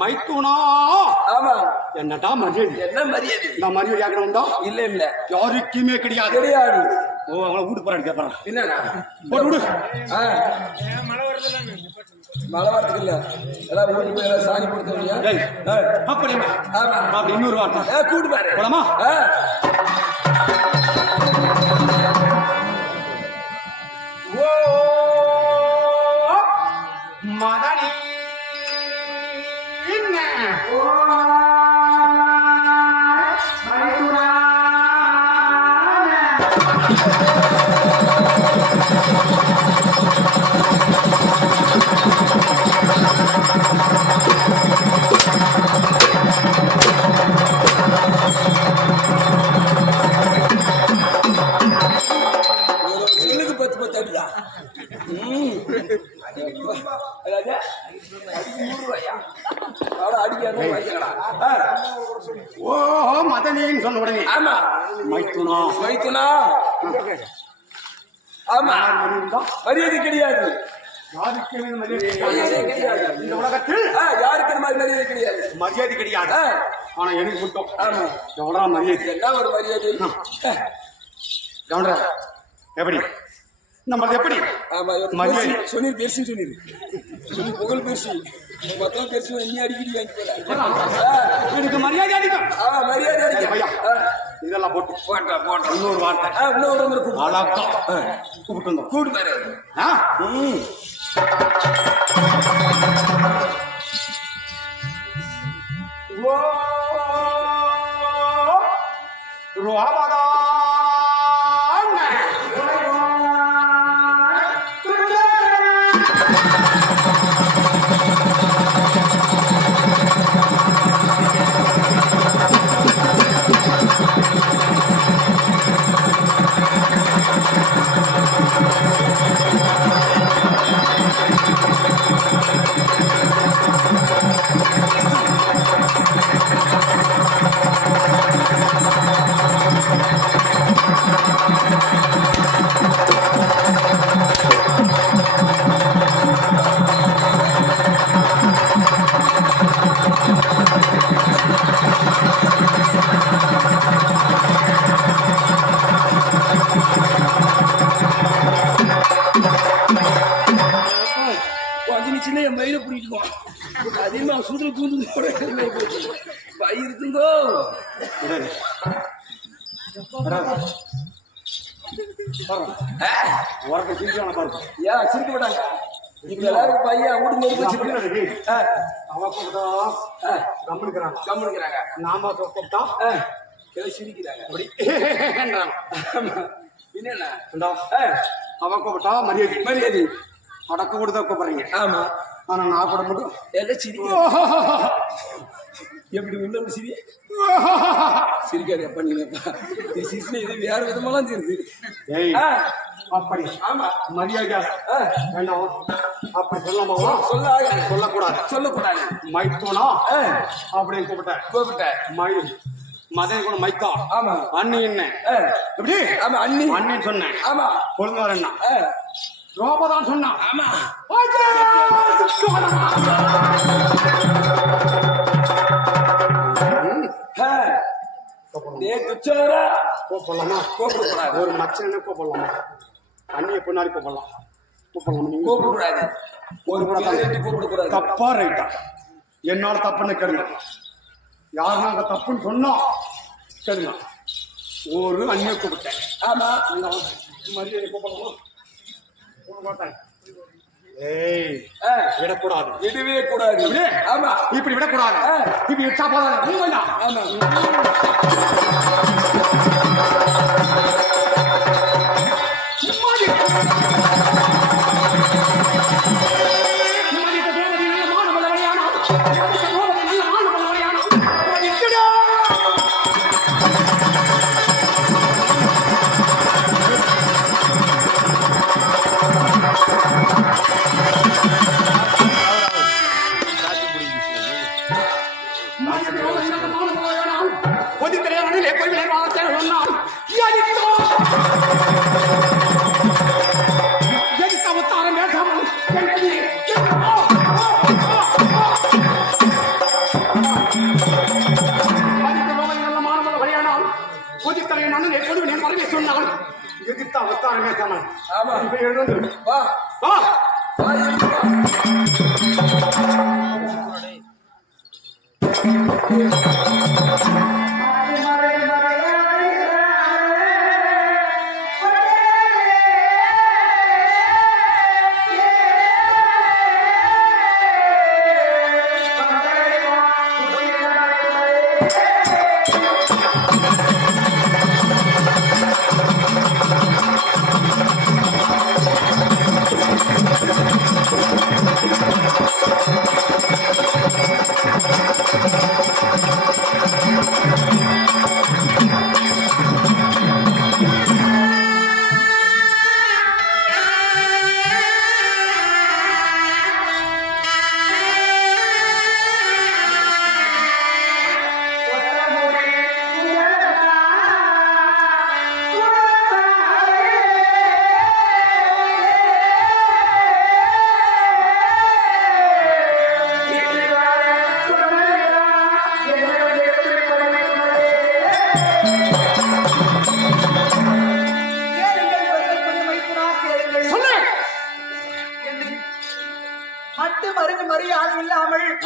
மைத்துனா. ஆமா. என்னடா மரியாதை? என்ன மரியாதை? நான் மரியாதை ஆகணும்டா? இல்ல இல்ல, யாருக்குமே கிடையாது. கிடையாது. ஓ, அவங்கள வீட்டு போறான்னு கேட்பான். என்னண்ணா போட்டு விடு. மழை வரதுக்கு இல்ல, எல்லாம் வீட்டுக்கு போய் எல்லாம் சாணி கொடுத்தவங்க. அப்படியா? ஆமா. அப்படி இன்னொரு வார்த்தை கூட்டு பாரு போலாமா? ஓ மதனி என்ன செல்லுக்கு 10 அடிதா. ஓ மதனின்னு சொன்ன உடனே ஆமா. மைத்துனா. மைத்துனா. ஆமா. மரியாதை கிடையாது. இந்த உலகத்தில் யாருக்கு மரியாதை கிடையாது. மரியாதை கிடையாது. ஆனா எனக்கு மட்டும். ஆமா. எவ்வளோ மரியாதை? என்ன ஒரு மரியாதை? கவுண்டரா எப்படி நம்ம எப்படி? ஆமா. மரியாதை சொன்னீர் பெருசு சொன்னீர். சொல்லி புகழ் பெருசு மொத்தம் பெருசு. நீ அடிக்கடி எனக்கு மரியாதை அடிக்கும். மரியாதை அடிக்கும். இதெல்லாம் போட்டு போட்டா போட்டா இன்னொரு வார்த்தை இன்னொரு அழகா கூப்பிட்டு வந்தோம். கூட்டு பாரு. ஓ ருவாபதா என் மயில பிடிக்குவான். அதிகமா சூத்துல தூந்து பயிருக்குங்கோ. ஏன் சிரிக்க மாட்டாங்க? இப்ப எல்லாரும் பையன் வீட்டு கம்முனுக்குறாங்க. நாம கூப்பிட்டா சிரிக்கிறாங்க. என்னன்னா அவன் கூப்பிட்டா மரியாதை மரியாதை அடக்க கொடுத்தா கூப்பிடுறீங்க. ஆமா. ஆனா நான் கூட மட்டும் எல்லாம் சிரிக்க. எப்படி இன்னொரு சிரி சிரிக்காது. அப்ப நீங்கப்பா சிரிச்சு இது வேற விதமெல்லாம் தெரியுது. அப்படி ஆமா. மரியாதை வேண்டாம். அப்படி சொல்லாமா? சொல்லக்கூடாது. சொல்லக்கூடாது. மைத்தோனா அப்படின்னு கூப்பிட்டேன். மதன் கூட மைத்தா. ஆமா. அண்ணி என்ன எப்படி? ஆமா. அண்ணின்னு சொன்னேன். ஆமா. பொழுதார் அண்ணா ரோபதான் சொன்னான். ஆமா. கூப்பிடலாமா? ஒரு மச்சனை கூப்பிடலாமா? அண்ணிய பின்னாடி கூப்பிடலாம். கூப்பிடக்கூடாது. கூப்பிடக்கூடாது. தப்பா ரைட்டா? என்னோட தப்புன்னு கேளுங்க. யார் நாங்க தப்புன்னு சொன்னோம் கேளுங்க. ஒரு அண்ணிய கூப்பிட்டேன். ஆமா. மரியாதை கூப்பிடலாமா? விடக்கூடாது. விடவே கூடாது. ஆமா. இப்படி விடக்கூடாது. இப்படி விட்டா போதாது. ஆமா. வத்தாருங்க தானே. ஆமா. இப்ப எழுந்து வா வா. வா எழுந்து வா.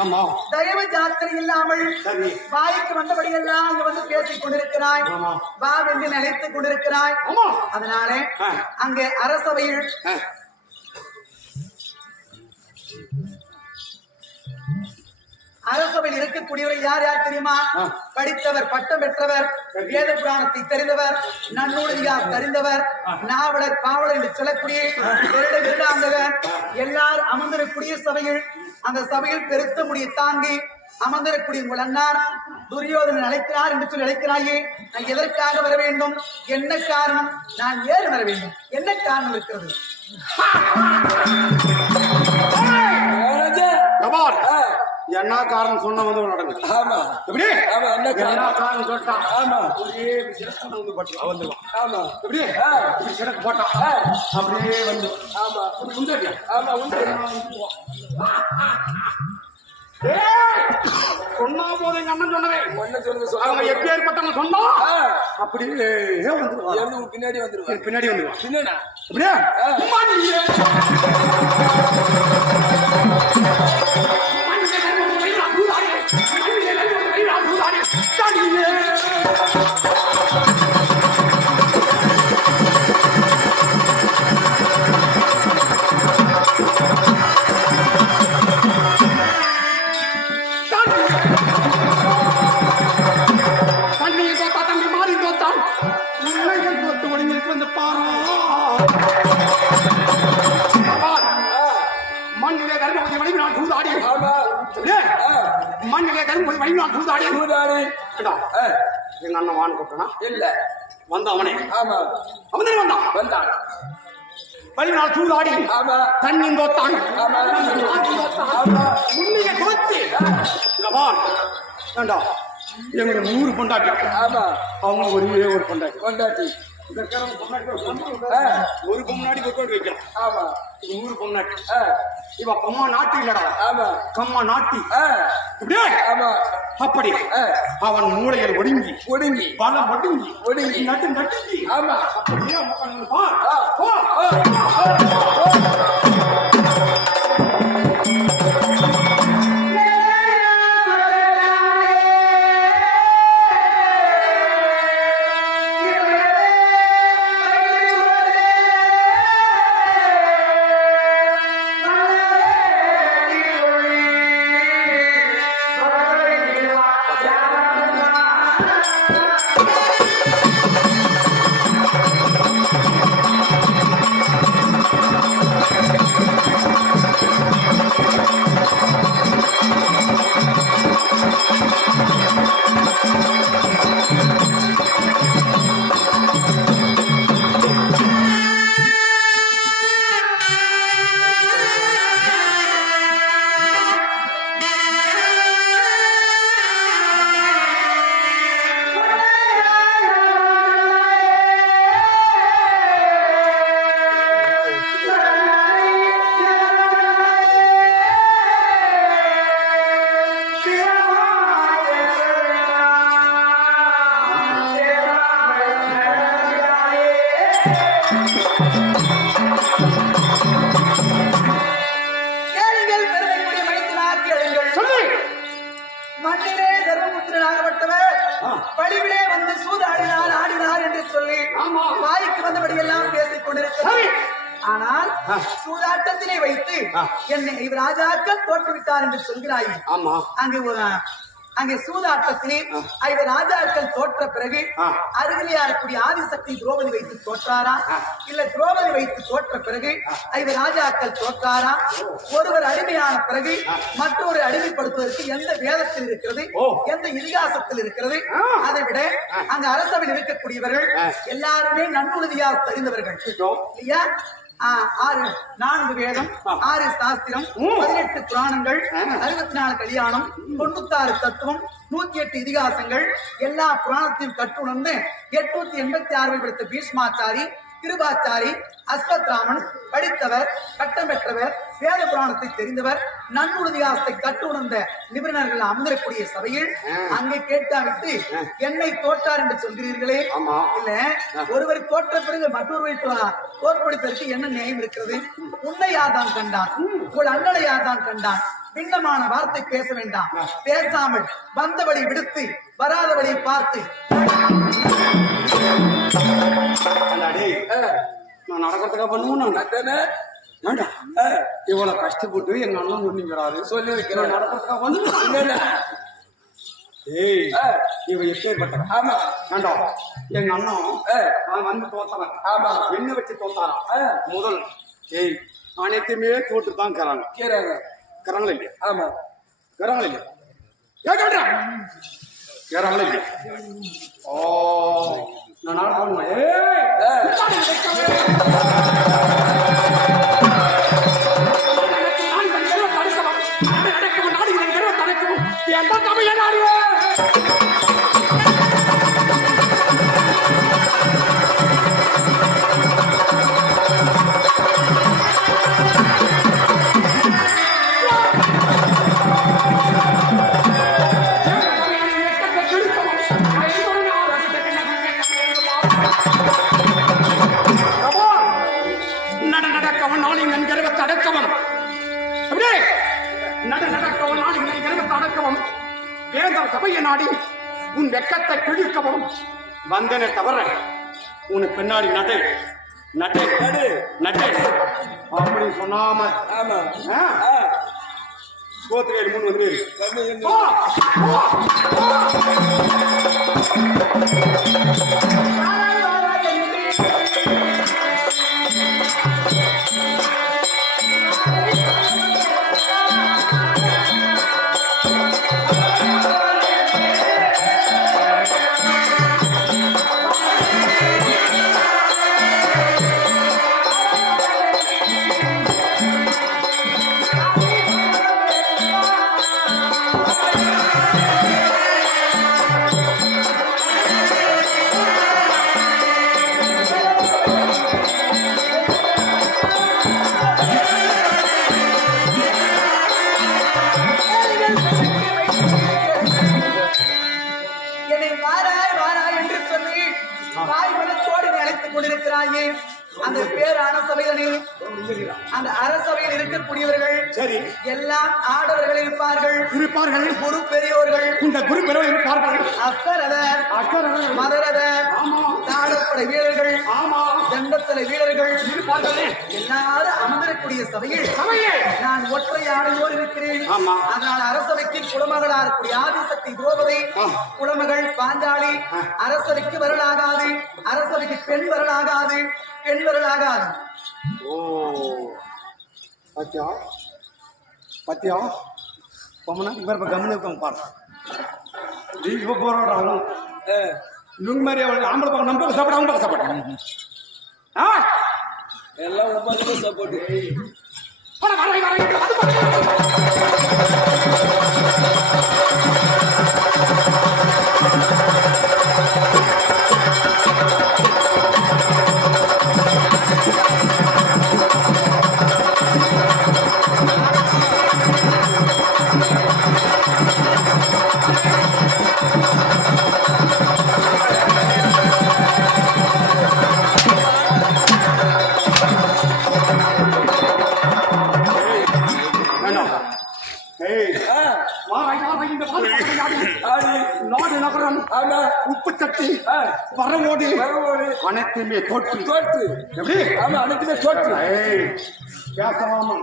ஆமா. தயவு ஜாத்திரை இல்லாமல் சரி. வாய்க்கு வந்தபடி எல்லாம் அங்க வந்து பேசிக் கொண்டிருக்கிறாய். ஆமா. வா என்று நினைத்துக் கொண்டிருக்கிறாய். ஆமா. அதனாலே அங்கே அரசவையில் அரசவையில் இருக்கக்கூடியவர் யார் யார் தெரியுமா? படித்தவர், பட்டம் பெற்றவர், வேத புராணத்தை தெரிந்தவர், நன்னூலியார் தெரிந்தவர், நாவலர், பாவலர் என்று சொல்லக்கூடிய விருடாந்தவர் எல்லாரும் அமர்ந்திருக்கக்கூடிய சபையில், அந்த சபையில் பெருத்த முடியை தாங்கி அமர்ந்திருக்கக்கூடிய உங்கள் அண்ணார் துரியோதனன் அழைக்கிறார் என்று சொல்லி அழைக்கிறாயே, நான் எதற்காக வர வேண்டும்? என்ன காரணம்? நான் ஏறு வர வேண்டும். என்ன காரணம் இருக்கிறது? என்ன காரணம் சொன்ன வந்து நடக்குது. ஆமா. எப்படி? ஆமா. என்ன காரணம் சொல்லிட்டான். ஆமா. ஒரே சிறப்பு வந்து வந்துடும். ஆமா. எப்படி? சிறப்பு போட்டான். அப்படியே வந்து. ஆமா. உண்டு. ஆமா உண்டு. சொன்னா போது எங்க அண்ணன் சொன்னதே. ஒன்ன சொல்லுங்க. அவங்க எப்பேற்பட்டவங்க சொன்னா அப்படியே வந்துருவான். பின்னாடி வந்துருவான். பின்னாடி வந்துருவான். பின்னா அப்படியே எங்க அண்ணன் வான் கூப்பிட்டா இல்ல வந்த அவனே. ஆமா. அவனே வந்தான். வழிநாள் சூதாடி தண்ணின் தோத்தான். முன்னிய தோத்து ஏண்டா எங்களுக்கு 100 பொண்டாட்டி. ஆமா. அவங்க ஒரே ஒரு பொண்டாட்டி. ஒரு பொம்னாடி கொண்டு வைக்கலாம். ஆமா. 100 பொம்னாட்டி. இவ கம்மா நாட்டு இல்லடா. ஆமா. கம்மா நாட்டி. இப்படியே. ஆமா. அப்படி அவன் மூளையில் ஒடுங்கி பலம் ஒடுங்கி நட்டு. ஆமா. அப்படியே மண்ணிலே தர்மபுத்திரனாகப்பட்டவர் படிவிலே வந்து சூதாடினார் ஆடினார் என்று சொல்லி வாய்க்கு வந்தபடி எல்லாம் பேசிக் கொண்டிருக்கிறார். ஆனால் சூதாட்டத்திலே வைத்து என்னை இவர் ராஜாக்கள் தோற்றுவிட்டார் என்று சொல்கிறாய். அங்கே சூதாட்டத்திலே இவர் ராஜாக்கள் தோற்ற பிறகு அருகிலே இருக்கக்கூடிய ஆதிசக்தி திரௌபதி வைத்து தோற்றாரா, இல்ல திரௌபதி வைத்து தோற்ற பிறகு இவர் ராஜாக்கள் தோற்றாரா? ஒருவர் அடிமையான பிறகு மற்றொரு அடிமைப்படுத்துவதற்கு எந்த வேதத்தில் இருக்கிறது, எந்த இதிகாசத்தில் இருக்கிறது? அதை விட அங்க அரசவையில் இருக்கக்கூடியவர்கள் எல்லாருமே நன்னுறுதியா தெரிந்தவர்கள் இல்லையா? 4 வேதம், 6 சாஸ்திரம், 18 புராணங்கள், 64 கல்யாணம், 96 தத்துவம், 108 இதிகாசங்கள், எல்லா புராணத்தையும் கற்றுணர்ந்து 886 படித்த பீஷ்மாச்சாரி, கிருபாச்சாரி, அஸ்வத்ராமன் படித்தவர், பட்டம் பெற்றவர், வேத புராணத்தை தெரிந்தவர், நன்னுறுதியாசத்தை கற்றுணர்ந்த நிபுணர்கள் அமர்ந்திருக்கூடிய சபையில் அங்கே கேட்டாவிட்டு என்னை தோற்றார் என்று சொல்கிறீர்களே, இல்ல ஒருவர் தோற்ற பிறகு மற்றொருவரை தோற்படுத்தற்கு என்ன நியாயம் இருக்கிறது? உன்னை யார்தான் கண்டான், உங்கள் அண்ணனை யார்தான் கண்டான்? பின்னமான வார்த்தை பேச வேண்டாம். பேசாமல் வந்தபடி விடுத்து வராதபடி பார்த்து நான் நடக்கிறதுக்கா பண்ணுவோம். இவ்வளவு கஷ்டப்பட்டு எங்க அண்ணன் சொன்னீங்கிறாரு சொல்லி வைக்கிறேன். நடக்கிறதுக்கா வந்து ஏய் இவ எப்பேற்பட்டவன்? ஆமா வேண்டாம். எங்க அண்ணன் வந்து தோத்தவன். ஆமா என்ன வச்சு தோத்தாராம்? முதல் ஏய் அனைத்துமே தோற்று தான் கராங்க கராங்களா இல்லையா? ஆமா கராங்களா இல்லையா? கராங்களா இல்லையா? ஓ நான் நாடகம் சபையை நாடி உன் வெக்கத்தை கிழிக்கவும் வந்தனை தவிர உனக்கு பின்னாடி நட்டை நட்டை நட்டை அப்படி சொன்னாம சோத்துகையில் முன் வந்து கொண்டிருக்கிறாயே அந்த பேர் அரசவையில் அந்த அரசவையில் இருக்கக்கூடியவர்கள் சரி எல்லாம் ஆடவர்கள் இருப்பார்கள் குரு பெரியோர்கள் இந்த குரு பெரியவர்கள் இருப்பார்கள் அஸ்கரதர் மதரதர் தாளப்படை வீரர்கள் தண்டத்தலை வீரர்கள் இருப்பார்கள் எல்லாரும் அமர்ந்திருக்கூடிய சபையில் நான் ஒற்றை ஆடையோடு இருக்கிறேன் அதனால் அரசவைக்கு குலமகளா இருக்கக்கூடிய ஆதிசக்தி திரௌபதி குலமகள் பாஞ்சாலி அரசவைக்கு வரலாகாது அரசவைக்கு பெண் வரலாகாது பெண் வரலாகாது ஓ பத்தியா பத்தியா பொம்மனா இவர் கவனிக்கம் பாரு இவ போராடுறாலும் இவங்க மாதிரி ஆம்பளை பக்கம் நம்ம சாப்பிட அவங்க பக்கம் சாப்பிட எல்லாம் ஒன்பது சப்போர்ட் ஏய் ஆ, இந்த பாட்டு ஆடி, நாடு நகரம் ஆமா, உப்பு சட்டி ஆ, வரவோடு வரவோடு, அனைத்துமே தோற்று தோற்று, எப்படி ஆமா, அனைத்துமே தோற்று. ஏய் பேசலாமா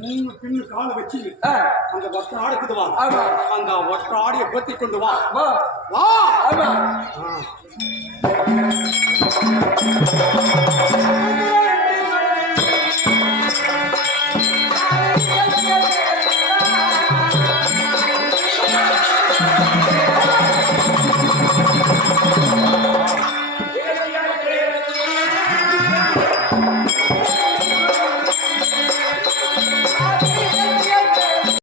மூணு பின்னு கால வச்சு ஆ, அந்த ஒற்ற ஆடுக்குது வா ஆமா, அந்த ஒற்ற ஆடியை பொத்தி கொண்டு வா வா, வா ஆமா. ஆ.